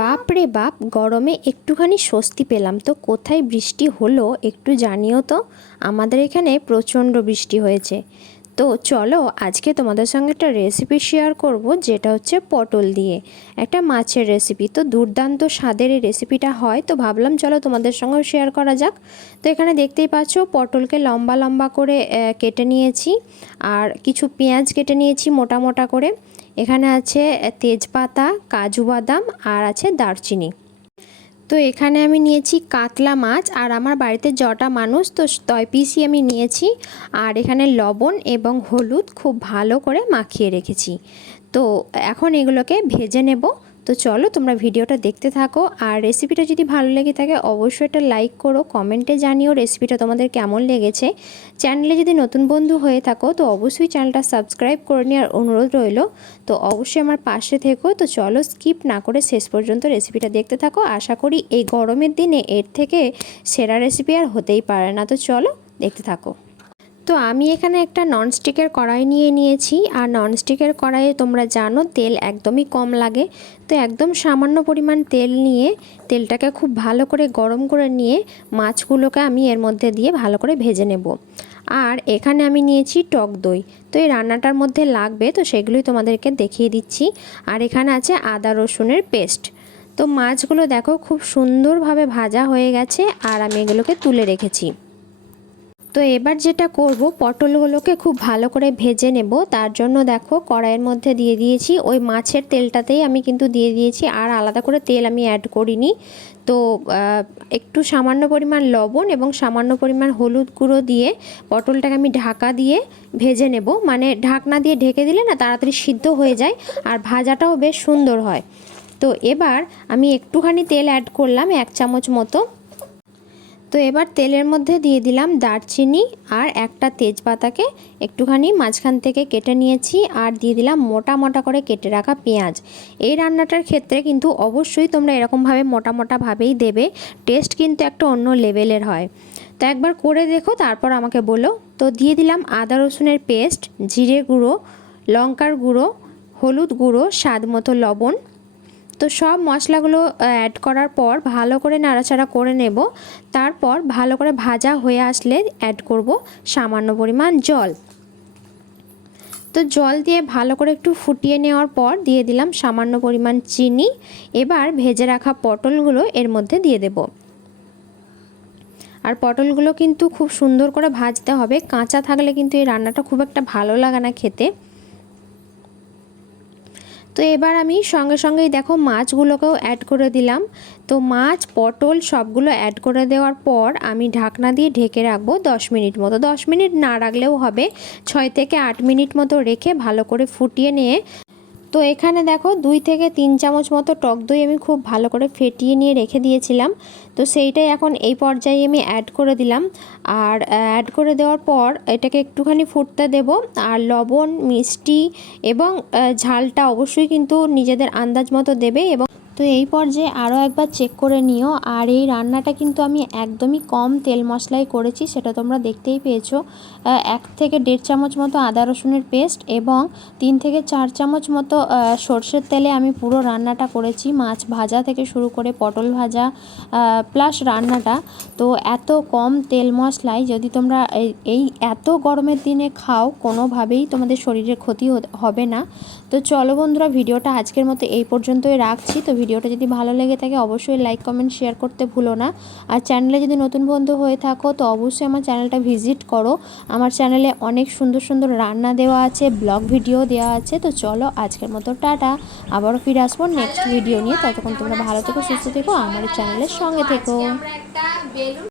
বাপ রে বাপ, গরমে একটুখানি স্বস্তি পেলাম। তো কোথায় বৃষ্টি হলো একটু জানিও তো। আমাদের এখানে প্রচণ্ড বৃষ্টি হয়েছে। তো চলো আজকে তোমাদের সঙ্গে একটা রেসিপি শেয়ার করব, যেটা হচ্ছে পটল দিয়ে একটা মাছের রেসিপি। তো দুর্দান্ত স্বাদের এই রেসিপিটা হয়, তো ভাবলাম চলো তোমাদের সঙ্গেও শেয়ার করা যাক। তো এখানে দেখতেই পাচ্ছ পটলকে লম্বা লম্বা করে কেটে নিয়েছি, আর কিছু পেঁয়াজ কেটে নিয়েছি মোটা মোটা করে। এখানে আছে তেজপাতা, কাজু বাদাম, আর আছে দারচিনি। তো এখানে আমি নিয়েছি কাতলা মাছ, আর আমার বাড়িতে যটা মানুষ তো 6 পিসই আমি নিয়েছি। আর এখানে লবণ এবং হলুদ খুব ভালো করে মাখিয়ে রেখেছি। তো এখন এগুলোকে ভেজে নেব। তো চলো তোমরা ভিডিওটা দেখতে থাকো, আর রেসিপিটা যদি ভালো লেগে থাকে অবশ্যই একটা লাইক করো, কমেন্টে জানিও রেসিপিটা তোমাদের কেমন লেগেছে। চ্যানেলে যদি নতুন বন্ধু হয়ে থাকো তো অবশ্যই চ্যানেলটা সাবস্ক্রাইব করে নেওয়ার অনুরোধ রইল। তো অবশ্যই আমার পাশে থেকো। তো চলো স্কিপ না করে শেষ পর্যন্ত রেসিপিটা দেখতে থাকো। আশা করি এই গরমের দিনে এর থেকে সেরা রেসিপি আর হতেই পারে না। তো চলো দেখতে থাকো। তো আমি এখানে একটা ননস্টিকের কড়াই নিয়ে নিয়েছি, আর ননস্টিকের কড়াইয়ে তোমরা জানো তেল একদমই কম লাগে। তো একদম সামান্য পরিমাণ তেল নিয়ে তেলটাকে খুব ভালো করে গরম করে নিয়ে মাছগুলোকে আমি এর মধ্যে দিয়ে ভালো করে ভেজে নেব। আর এখানে আমি নিয়েছি টক দই। তো এই রান্নাটার মধ্যে লাগবে, তো সেগুলোই তোমাদেরকে দেখিয়ে দিচ্ছি। আর এখানে আছে আদা রসুনের পেস্ট। তো মাছগুলো দেখো খুব সুন্দরভাবে ভাজা হয়ে গেছে, আর আমি এগুলোকে তুলে রেখেছি। তো এবার যেটা করব, পটলগুলোকে খুব ভালো করে ভেজে নেব। তার জন্য দেখো কড়াইয়ের মধ্যে দিয়ে দিয়েছি ওই মাছের তেলটাতেই আমি কিন্তু দিয়ে দিয়েছি, আর আলাদা করে তেল আমি অ্যাড করিনি। তো একটু সামান্য পরিমাণ লবণ এবং সামান্য পরিমাণ হলুদ গুঁড়ো দিয়ে পটলটাকে আমি ঢাকা দিয়ে ভেজে নেব। মানে ঢাকনা দিয়ে ঢেকে দিলে না তাড়াতাড়ি সিদ্ধ হয়ে যায়, আর ভাজাটাও বেশ সুন্দর হয়। তো এবার আমি একটুখানি তেল অ্যাড করলাম, 1 চামচ মতো। তো এবার তেলের মধ্যে দিয়ে দিলাম দারচিনি আর একটা তেজপাতাকে একটুখানি মাঝখান থেকে কেটে নিয়েছি, আর দিয়ে দিলাম মোটা মোটা করে কেটে রাখা পেঁয়াজ। এই রান্নাটার ক্ষেত্রে কিন্তু অবশ্যই তোমরা এরকমভাবে মোটা মোটাভাবেই দেবে, টেস্ট কিন্তু একটা অন্য লেভেলের হয়। তো একবার করে দেখো, তারপর আমাকে বলো। তো দিয়ে দিলাম আদা রসুনের পেস্ট, জিরে গুঁড়ো, লঙ্কার গুঁড়ো, হলুদ গুঁড়ো, স্বাদ মতো লবণ। তো সব মশলাগুলো অ্যাড করার পর ভালো করে নাড়াচাড়া করে নেব। তারপর ভালো করে ভাজা হয়ে আসলে অ্যাড করব সামান্য পরিমাণ জল। তো জল দিয়ে ভালো করে একটু ফুটিয়ে নেওয়ার পর দিয়ে দিলাম সামান্য পরিমাণ চিনি। এবার ভেজে রাখা পটলগুলো এর মধ্যে দিয়ে দেব। আর পটলগুলো কিন্তু খুব সুন্দর করে ভাজতে হবে, কাঁচা থাকলে কিন্তু এই রান্নাটা খুব একটা ভালো লাগে না খেতে। তো এবার আমি সঙ্গে সঙ্গেই দেখো মাছগুলোকেও অ্যাড করে দিলাম। তো মাছ পটল সবগুলো অ্যাড করে দেওয়ার পর আমি ঢাকনা দিয়ে ঢেকে রাখবো 10 মিনিট মতো। 10 মিনিট না রাখলেও হবে, 6 থেকে 8 মিনিট মতো রেখে ভালো করে ফুটিয়ে নিয়ে। তো এখানে দেখো 2 থেকে 3 চামচ মতো টক দই আমি খুব ভালো করে ফেটিয়ে নিয়ে রেখে দিয়েছিলাম। তো সেইটাই এখন এই পর্যায়ে আমি অ্যাড করে দিলাম। আর অ্যাড করে দেওয়ার পর এটাকে একটুখানি ফুটতে দেব। আর লবণ, মিষ্টি এবং ঝালটা অবশ্যই কিন্তু নিজেদের আন্দাজ মতো দেবে। এবং তো এই পর্যায়ে আরও একবার চেক করে নিও। আর এই রান্নাটা কিন্তু আমি একদমই কম তেল মশলায় করেছি, সেটা তোমরা দেখতেই পেয়েছো। 1 থেকে 1.5 চামচ মতো আদা রসুনের পেস্ট এবং 3 থেকে 4 চামচ মতো সর্ষের তেলে আমি পুরো রান্নাটা করেছি। মাছ ভাজা থেকে শুরু করে পটল ভাজা প্লাস রান্নাটা। তো এত কম তেল মশলায় যদি তোমরা এই এত গরমের দিনে খাও, কোনোভাবেই তোমাদের শরীরের ক্ষতি হবে না। তো চলো বন্ধুরা, ভিডিওটা আজকের মতো এই পর্যন্তই রাখছি। তো ভিডিওটা যদি ভালো লেগে থাকে অবশ্যই লাইক, কমেন্ট, শেয়ার করতে ভুলো না। আর চ্যানেলে যদি নতুন বন্ধু হয়ে থাকো তো অবশ্যই আমার চ্যানেলটা ভিজিট করো। আমার চ্যানেলে অনেক সুন্দর সুন্দর রান্না দেওয়া আছে, ব্লগ ভিডিও দেওয়া আছে। তো চলো আজকের মতো টাটা, আবারও ফিরে আসবো নেক্সট ভিডিও নিয়ে। ততক্ষণ তোমরা ভালো থেকো, সুস্থ থেকো, আমার চ্যানেলের সঙ্গে থেকো।